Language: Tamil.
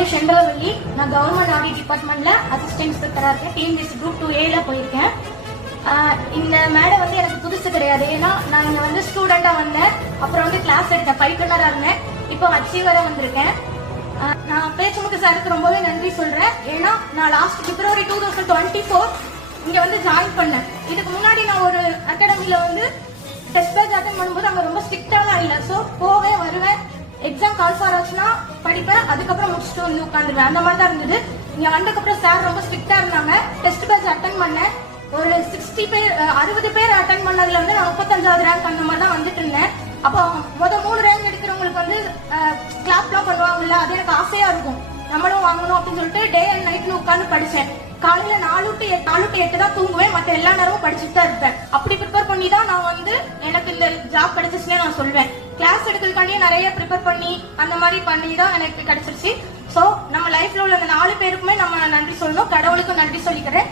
நேம் செண்பகவல்லி. நான் கவர்மெண்ட் ஆடிட் டிபார்ட்மெண்ட்ல அசிஸ்டன்ட் இன்ஸ்பெக்டரா இருக்கேன். டிஎன்பிஎஸ்சி குரூப் 2A போயிருக்கேன். இந்த மேடம் வந்து எனக்கு புதுசு கிடையாது. ஏன்னா நான் இங்க வந்து ஸ்டூடெண்டா வந்தேன், அப்புறம் வந்து கிளாஸ் எடுத்தேன், பைட்டனரா இருந்தேன், இப்போ அச்சீவரா வந்திருக்கேன். நான் பேச்சுமுக்கு சாருக்கு ரொம்பவே நன்றி சொல்றேன். ஏன்னா நான் லாஸ்ட் பிப்ரவரி 2024 இங்க வந்து ஜாயின் பண்ணேன். இதுக்கு முன்னாடி நான் ஒரு அகாடமில வந்து டெஸ்ட் பேட்ச் அட்டெண்ட் பண்ணும்போது அங்க ரொம்ப ஸ்ட்ரிக்டாலாம் இல்லை. ஸோ போவேன் வருவேன், எக்ஸாம் கால் ஃபார் ஆச்சுன்னா படிப்பேன், அதுக்கப்புறம் முடிச்சுட்டு வந்து உட்காந்துருவேன். அந்த மாதிரி தான் இருந்தது. இங்க வந்ததுக்கப்புறம் சார் ரொம்ப ஸ்ட்ரிக்டா இருந்தாங்க. டெஸ்ட் பேட்ச் அட்டெண்ட் பண்ணேன். ஒரு 60 பேர் அட்டெண்ட் பண்ணதுல வந்து நான் 35வது ரேங்க் அந்த மாதிரி தான் வந்துட்டு இருந்தேன். அப்போ 3 ரேங்க் எடுக்கிறவங்களுக்கு வந்து கிளாப்லாம் பண்ணுவாங்கல்ல, அது எனக்கு ஆசையா இருக்கும், நம்மளும் வாங்கணும் அப்படின்னு சொல்லிட்டு டே அண்ட் நைட்னு உட்காந்து படிச்சேன். காலையில 4 to 8 தான் தூங்குவேன், மற்ற எல்லா நேரமும் படிச்சுட்டு தான் இருப்பேன். அப்படி ப்ரிப்பேர் பண்ணி தான் நான் வந்து எனக்கு இந்த ஜாப் கிடைச்சிச்சுன்னே நான் சொல்வேன். கிளாஸ் எடுக்கிறதுக்காண்டியே நிறைய ப்ரிப்பேர் பண்ணி அந்த மாதிரி பண்ணி தான் எனக்கு கிடைச்சிருச்சு. ஸோ நம்ம லைஃப்ல உள்ள அந்த 4 பேருக்குமே நம்ம நன்றி சொல்லணும். கடவுளுக்கும் நன்றி சொல்லிக்கிறேன்.